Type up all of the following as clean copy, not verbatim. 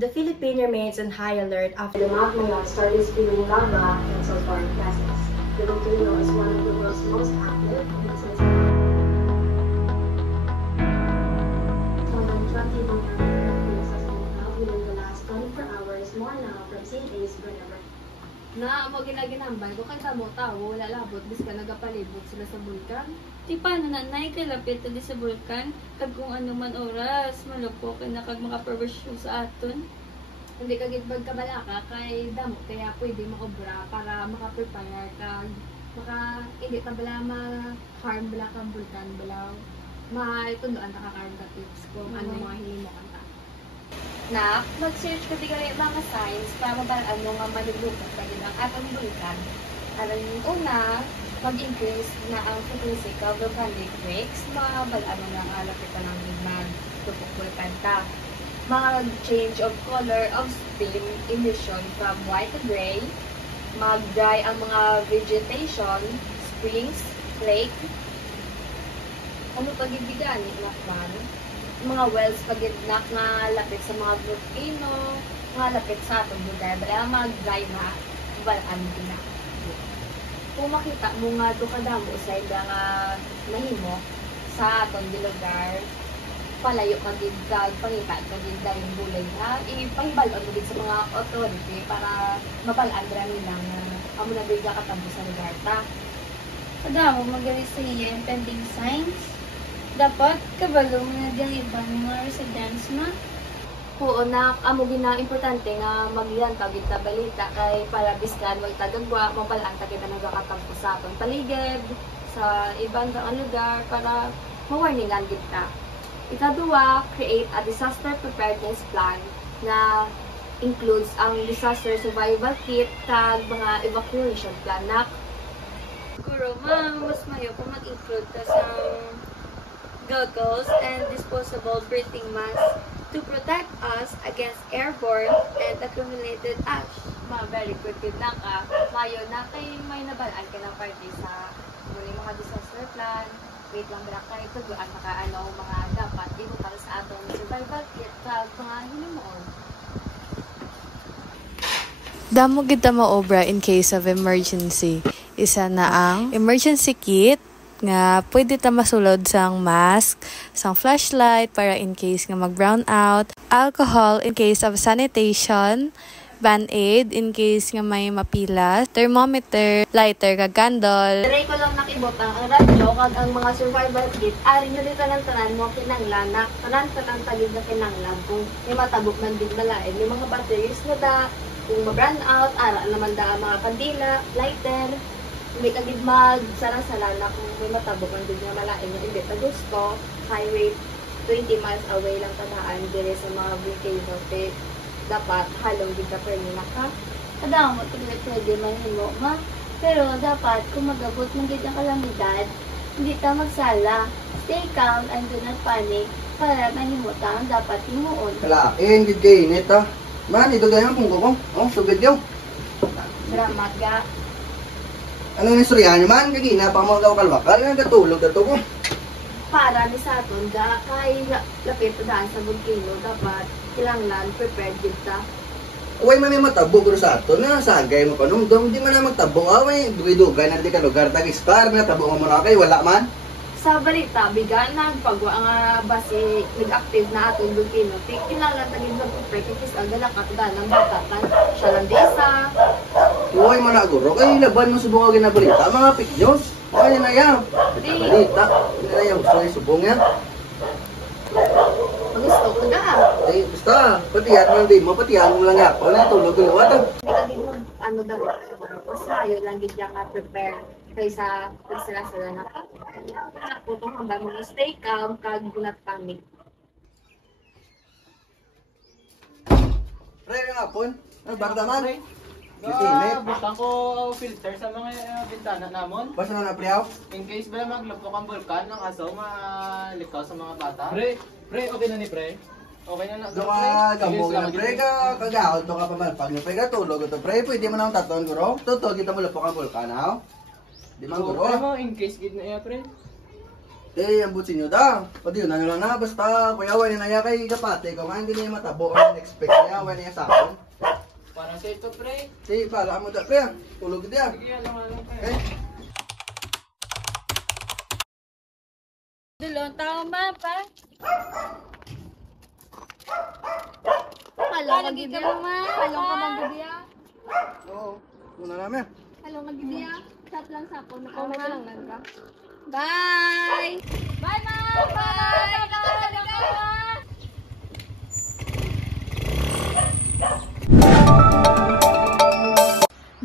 The Philippines remains on high alert after the Mount Mayon started spewing lava and sulfuric gases. The volcano is one of the world's most active and more than 20 volcanic eruptions has been held within the last 24 hours, more now from St. A's Bernabé. Na mo ginaginambay ko kanta mo tao wala labot bis ka nagapalibot sila sa bulkan. Di paano na kalapit na di sa bulkan kag kung ano man oras malupok na kag makaperversyon sa aton. Hindi ka gitbag ka balaka kay damo kaya pwede makobra para maka-prepare ka hindi ka bala ma-harm bala kang bulkan bala maitundoan ka ka tips kung ano mga hinimo kanta. Na, mag-search ko di kaya mga signs para mabalaan mo nga malulupat pa din ang atong bulkan. Alam yung una, mag-increase na ang frequency of volcanic quakes, mabalaan mo na ang alapitan ng magtupok bulkan ta. Mag-change of color of steam emission from white to gray, mag-dry ang mga vegetation, springs, lake, ano pag-ibigan, nakman, mga wells pagidnak nga lapit sa mga volcano, nga lapit sa atong lugar, bala mag-dry na, balaan din na. Kung makita mo nga ito kadamo sa iba nga mahimo sa atong lugar, palayo ka din kag pangita ka din dahil bulay na, ipahibalon mo din sa mga authority para mapalaan nila nga amo na biga katambo sa lugar ta. Kadamo magaling sa iya impending signs. Dapat kabalo mo na diliban ng mga residents na. Oo na, amo gina importante nga magyan kagit ta balita kay para biskan wag tagagwa mapalaan ta kita nagakatampo sa atong paligid sa ibang lugar para ma-warningan kita. Ikaduwa, create a disaster preparedness plan na includes ang disaster survival kit kag mga evacuation plan na. Siguro, mas mayo kung mag-include ka sa goggles and disposable breathing masks to protect us against airborne and accumulated ash. Very good na ka. Mayo na kay may nabalaan ka ng party sa mga disaster plan. Wait lang bala kayo tuguan mga dapat ibutal sa atong survival kit sa mga hinumoon. Damo kita maobra in case of emergency. Isa na ang emergency kit nga pwede ta masulod sang mask, sang flashlight para in case nga mag-brown out, alcohol in case of sanitation, Band-Aid in case nga may mapilas, thermometer, lighter kag candle. Diray ko lang nakibot ang radyo kag ang mga survival kit. Ari nyo dito ng tanan mo kinanglan na tanan tagid na kinanglan kung may matabok man din balain. May mga batteries na da, kung ma-brown out, ara naman da ang mga kandila, lighter. Hindi kagid magsara-sara na kung may matabok man din nga malain nga hindi ta gusto. Highway 20 miles away lang tanaan dire sa mga volcano pit. Dapat halong din ka na ka. Kadamo tiglit pwede mahimo ma. Pero dapat kung magabot ng gid ang kalamidad, hindi ta magsala. Stay calm and do not panic para manimutan dapat himuon. Kalain gid kay init ah. Man ito ganyan kung gugong. Oh, sugid yo. Salamat ga. Anong istoryahan man kagina pa mo daw kalwakal nga gatulog dato ko. Para ni sa aton da kay lapit daan sa volcano dapat kinanglan prepared gid ta. Uway man may matabog ro sa ato na sagay mo panumdum di man na magtabong away dugay-dugay na di ka lugar tag-scar na tabong mo na kay wala man. Sa balita bigan nagpagwa nga base nag-active na aton volcano kinanglan tagid mag-prepare kis agalakat ganang batatan siya Uway man na guro kay laban mo subong na balita mga fake news. Ay na yan. Balita. Hindi na yan. Gusto na yung subong yan. Gusto ko na. Eh, basta. Patiyan mo lang din mo. Patiyan mo lang nga. Wala na tulog ko liwata. Hindi ka din mo, ano daw. Mas layo lang din yan ka prepare. Kaysa pagsala-sala na ka. Nakutong hanggang mo stay calm. Kag do not panic. Pre, nga po. Ano, bardaman? Butang ko filter sa mga bintana namon. Basta na napriyaw? In case ba maglupok ang bulkan ng aso, malikaw sa mga bata. Pre, okay na ni pre? Okay na na. Doon ka gambog na pre ka. Kagahod to ka pa man. Pag pre ka tulog ito pre. Pwede mo nang taton guro. Totoo kita mo lupok ang bulkan ha? Di man guro. Pre mo in case gid na iya pre. Eh, ang butsin nyo da. Pati yun, ano lang na, basta kuyawan na naya kay kapate ko, nga hindi niya matabo ang expect niya, awan niya sa akin. Parang sa ito, pre. Sige, pala mo da, pre. Tulog dia. Sige, alam pre. Okay? Dulong tao ma, pa. Halong ka Gid gibya. ka ma. Halong ka man gibya. Oo. Una namin. Halong ka gibya. Chat lang sa ako. Nakomment lang lang ka. Bye! Bye, ma! Bye!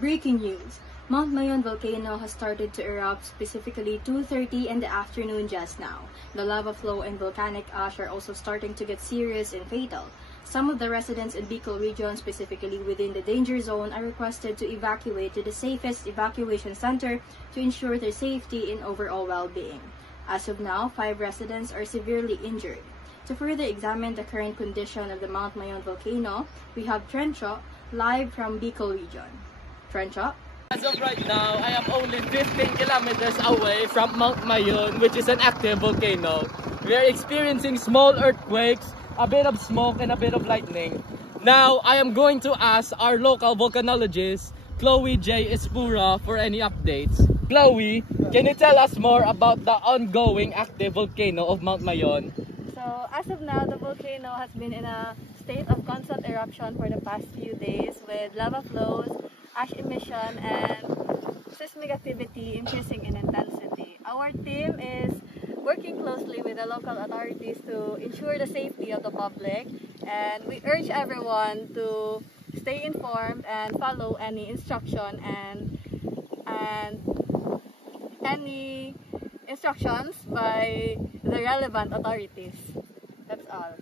Breaking news. Mount Mayon volcano has started to erupt, specifically 2:30 in the afternoon just now. The lava flow and volcanic ash are also starting to get serious and fatal. Some of the residents in Bicol region, specifically within the danger zone, are requested to evacuate to the safest evacuation center to ensure their safety and overall well-being. As of now, 5 residents are severely injured. To further examine the current condition of the Mount Mayon volcano, we have Trencho live from Bicol region. Trencho? As of right now, I am only 15 kilometers away from Mount Mayon, which is an active volcano. We are experiencing small earthquakes, a bit of smoke, and a bit of lightning. Now, I am going to ask our local volcanologist, Chloe J. Espura, for any updates. Chloe, can you tell us more about the ongoing active volcano of Mount Mayon? So, as of now, the volcano has been in a state of constant eruption for the past few days with lava flows, ash emission, and seismic activity increasing in intensity. Our team is working closely with the local authorities to ensure the safety of the public, and we urge everyone to stay informed and follow any instruction and any instructions by the relevant authorities. That's all.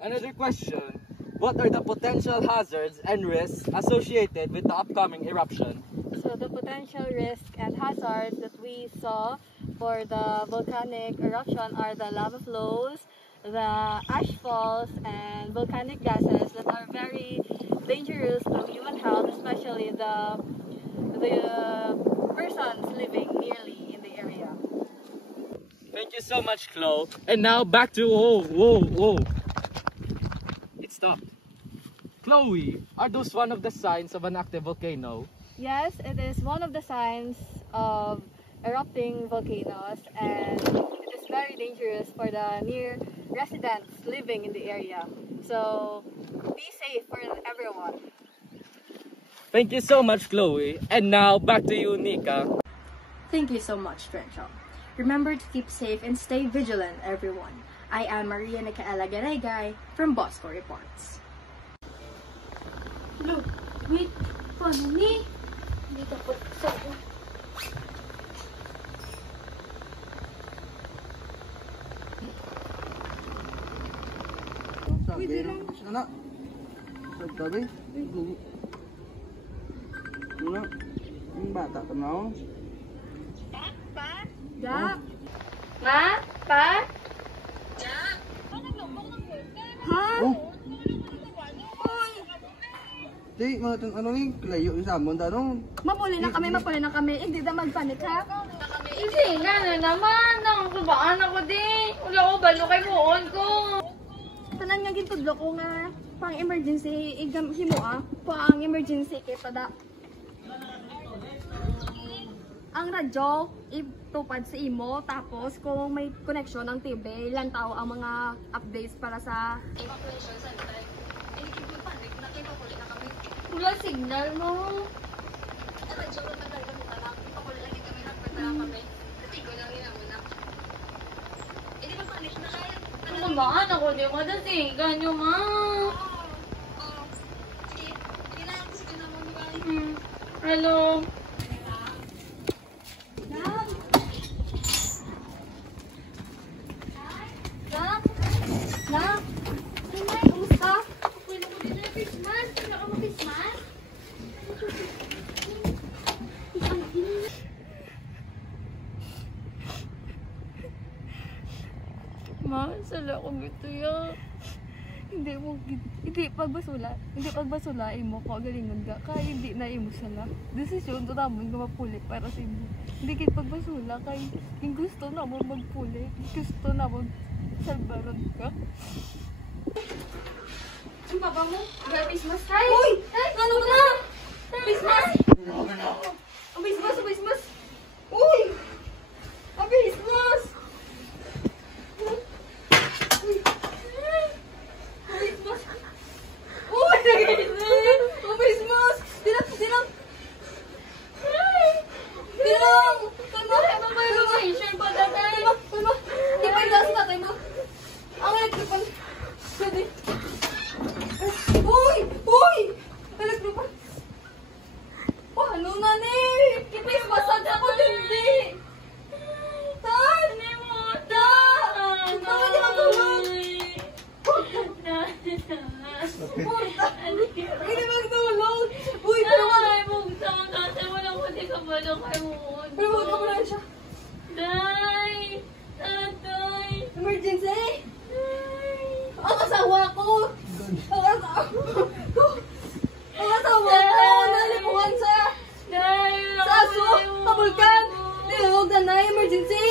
Another question. What are the potential hazards and risks associated with the upcoming eruption? So the potential risk and hazards that we saw for the volcanic eruption are the lava flows, the ash falls, and volcanic gases that are very dangerous to human health, especially the persons living nearly in the area. Thank you so much, Chloe. And now back to whoa. It stopped. Chloe, are those one of the signs of an active volcano? Yes, it is one of the signs of erupting volcanoes, and it is very dangerous for the near residents living in the area. So be safe for everyone. Thank you so much, Chloe. And now back to you, Nika. Thank you so much, Trencho. Remember to keep safe and stay vigilant, everyone. I am Maria Nicaela Garegay from Bosco Reports. Look, wait. Paano ni? Dito po sa... Pwede lang. Sana. Sabi. Ano? Yung bata ka na ako. Jack? Ma? Pa? Ha? Oh. Di, mga ano yung layo yung samon tanong. Mapuli na kami. Hindi na magpanik ha? Hindi nga na naman. Nakakabaan ako din. Wala ko balo kay muon ko. Tanan nga gintudlo ko nga. Pang emergency, himo pang emergency kay pada. Ang radyo, itupad sa imo, tapos kung may connection ng TV, ilan tao ang mga updates para sa evacuation center. Wala signal mo. Ang radyo, matagal kami talang. Ipapuli lang kami, nagpatala kami. Katigo lang yun ang una. Hindi ba panik na kayo? Nakabaan ako din. Madasigan nyo, ma. Sige na, sige na mo, di ba? Hello. Ma, sala ko gito ya. Hindi pagbasula imo ko galingon ka kay hindi na imo sala. Desisyon to namon nga mapuli para sa imo. Hindi kay pagbasula kay yung gusto na mo magpuli, gusto na mo salbaron ka. Ang papa mo, Christmas tayo. Uy! Ano na? Christmas! Christmas! Uy! Christmas! Christmas! Tinang! Share pa natin! Di pa yung gas natin mo! Ang electrical! Pwede! Uy! Electrical! Ano na ni? Kita yung basag ako hindi! Tan! Tan! Tawag niya magtulog! Hindi magtulog! Uy! Pero wag ka pala siya! Emergency! Ang asawa ko! Nalipuhan sa aso! Pabulkan! Tinawag na emergency!